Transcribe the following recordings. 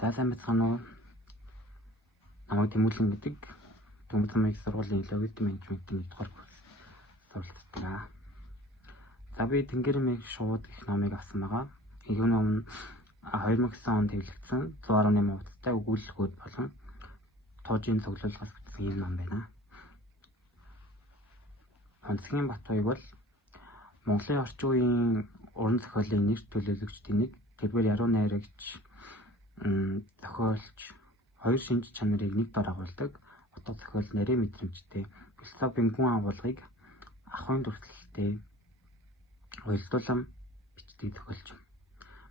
За сайн байцгаана уу? Намайг Тэмүүлэн гэдэг. Төмбөцмгийн их сургуулийн логистик менежментийн 1-р курс суралцдаг. За би Тэнгэрийн шууд гэх номыг авсан байгаа. Энэ ном 2009 онд хэвлэгдсэн 118 хуудастай өгүүлэлгүүд болон тоожийн цуглуулгаас бүтсэн энэ ном байна. Онцгийн Батбаяг бол Монголын орчин үеийн уран зохиолын нэр төлөөлөгчдийн нэг. Тэрээр яруу найрагч зохиолч хоёр шинж чанарыг нэг дор агуулдаг утга зохиол нарийн мэдрэмжтэй философийн гүн агуулгыг ахуйн дүрслэлтэй уялдуулан бичдэг зохиолч.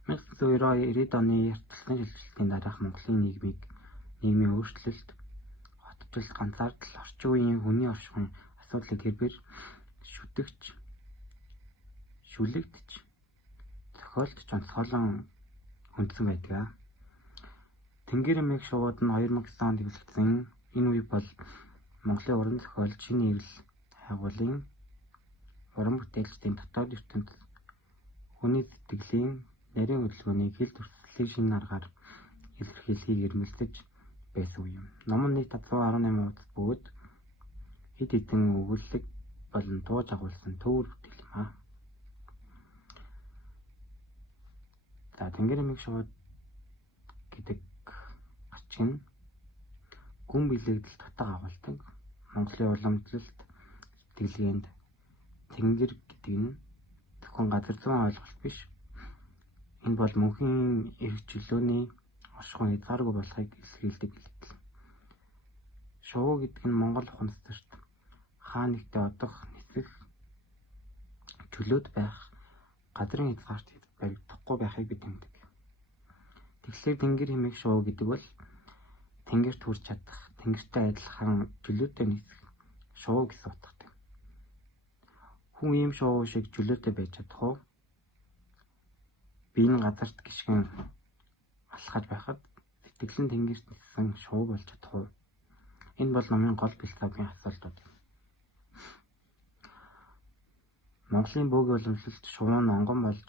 1990 оны эртэлсэн шилжилтийн дараах Монголын нийгмийн өөрчлөлт, хотчлт, ганцаардал, орчин үеийн хүний оршихуйн асуудлыг тэрбээр шүлэгдэж зохиолч онцгойлон хүндсэн байдаг. Тэнгэрийн шууд нь 2009 онд хэвлэгдсэн. Энэ үе бол Монголын уран зохиол шинэ эрэл хайгуулын уран бүтээлчдийн дотоод ертөнд хүний сэтгэлийн нарийн хөдөлгөөнийг хэл төрслөлийн шинэ аргаар илэрхийлэхийг эрмэлзэж байсан үе юм. Ном нь нийт 118 хуудас бөгөөд хэд хэдэн өгүүлэлт болон тууж агуулсан төвөр бүтээл юм аа. За Тэнгэрийн шууд гэдэг гарчиг нь гүн билэгдэл татга агуулдаг. Монголын уламжлалт сэтгэлгээнд тэнгэр гэдэг нь зөвхөн газар зүйн ойлголт биш. Энэ бол мөнхийн эрх чөлөөний оршихуйн хязгааргүй болохыг илэрхийлдэг бэлтгэл. Шувуу гэдэг нь Монгол ухамсарт хаа нэгтээ одох нисэх чөлөөт байх газрын хязгаарт баригдахгүй байхыг бид мэддэг. Тэгэхээр тэнгэр хэмээх шувуу гэдэг бол тэнгэрт хүрч чадах, тэнгэртэй адилхан чөлөөтэй нисэх шувуу гэсэн утгатай. Хүн ийм шувуу шиг чөлөөтэй байж чадах уу? Биеийн газарт гიშгэн алхаж байхад сэтгэлэн тэнгэрт ниссэн шувуу болж чадах уу? Энэ бол номын гол философийн асуултууд юм. Монголын бөөгийн уламжлалт шувуу нь онгон болж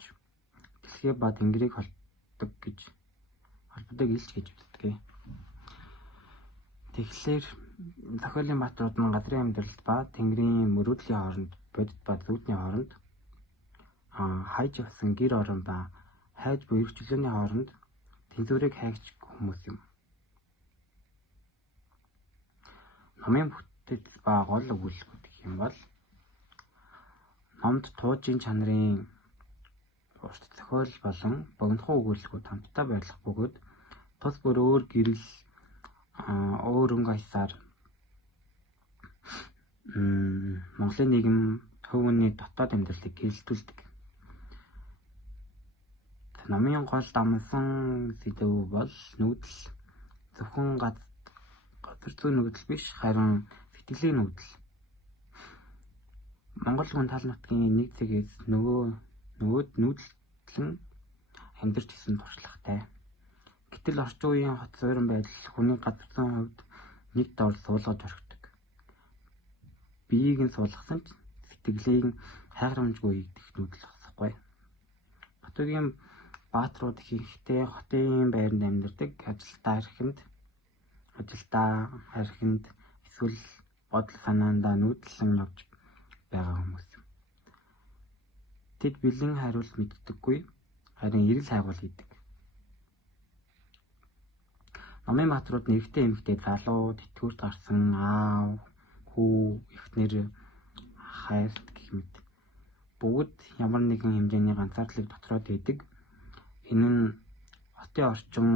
дэлхий ба тэнгэрийг холбодог илж гэж үздэг. Тэгэхээр зохиолын бааtruуд нь газрын амьдралд ба тэнгэрийн мөрөөдлийн хооронд бодит ба зүүдний хооронд хайж явсан гэр орон ба хайж буй эрх чөлөөний хооронд тэнцвэрийг хайгч хүмүүс юм. Номын бүтэц ба гол өгүүлэлт гэх юм бол номд туужийн чанарын урт зохиол болон богинохон өгүүлэлтүүд хамтдаа байрлах бөгөөд тус бүр өөр гэрэл өөр өнгө аясаар Монголын нийгэм хувь хүний дотоод амьдралыг гэрэлтүүлдэг. Номын гол дамсан сэдэв бол нүүдэл зөвхөн газар зүйн нүүдэл биш, харин сэтгэлийн нүүдэл. Монгол хүн тал нутгийн нэг зэгээс нөгөөд нүүдэлтлэн амьдарч исэн туршлагатай. Гэтэл орчин үеийн хот суурин байдал хүний газар зүйн хувьд нэг дор суулгаж орхидог. Биеийг нь суулгасан ч сэтгэлийг хайхрамжгүй ийгдэх нүүдэл зогсохгүй. Батбаягийн бааtruуд ихэнхдээ хотын байранд амьдардаг, ажилдаа харихынд эсвэл бодол санаандаа нүүдлэн явж байгаа хүмүүс. Тэд бэлэн хариулт мэддэггүй, харин эрэл хайгуул хийдэг. Номын бааtruуд нэрэгтэй эмэгтэй, залуу, тэтгэврт гарсан аав, хүү, эхнэр, хайрт гэх мэт бүгд ямар нэгэн хэмжээний ганцаардлыг дотроо дээдэг. Энэ нь хотын орчин,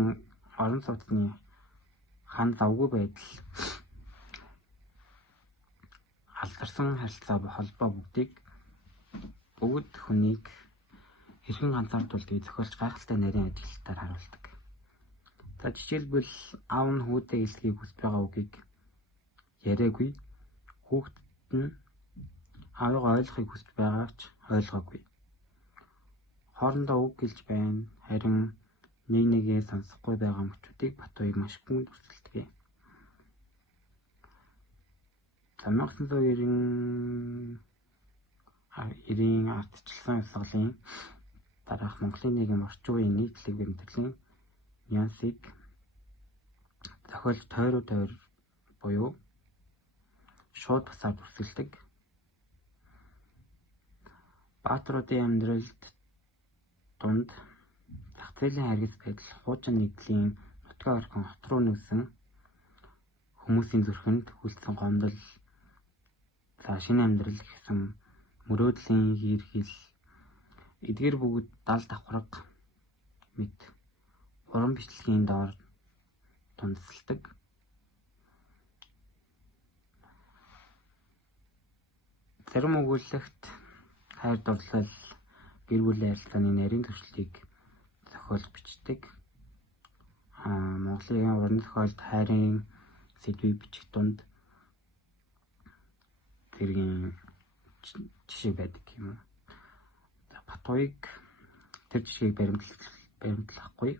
орон сууцны хан завгүй байдал, алдарсан харилцаа холбоо бүгд хүнийг хэрхэн ганцаардуулдгийг зохиолч гайхалтай нарийн ажиглалтаар харуулдаг. За жишээлбэл аав нь хүүдээ илгэхийг хүсэж байгаа үгийг яриагүй, хүүхдэд нь аавыгаа ойлгохыг хүсэж байгаа ч ойлгоогүй. Хоорондоо үг гэлж байна, харин нэг нэгээ сонсохгүй байгаа мөчүүдийг Батбаяг маш гүн дүрсэлдэг. 1990-ийн ардчилсан явсгалын дараах Монголын нийгэм орчин үеийн нийтлэг бэмтгэлийн нюансыг зохиолч тойр буюу шууд басаар бүрсгэлдэг. Баатруудын амьдралд дунд зах зээлийн харгас байдал, хуучин нийтлийн нутгаа орхин хот руу нүүсэн хүмүүсийн зүрхэнд хүлцсэн гомдол, за шинэ амьдрал гэсэн мөрөөдлийн хийрхэл, эдгээр бүгд дал давхраг мэт уран бичлэгийн доор тунадасалдаг. Зарим өгүүлэлт хайр дурлал, гэр бүлийн харилцааны нарийн төвшлийг зохиолж бичдэг. Монголын уран зохиолд хайрын сэдвийг бичих дунд зэргийн жишээ байдаг юм. Бат уяг тэр жишгийг баримтлахгүй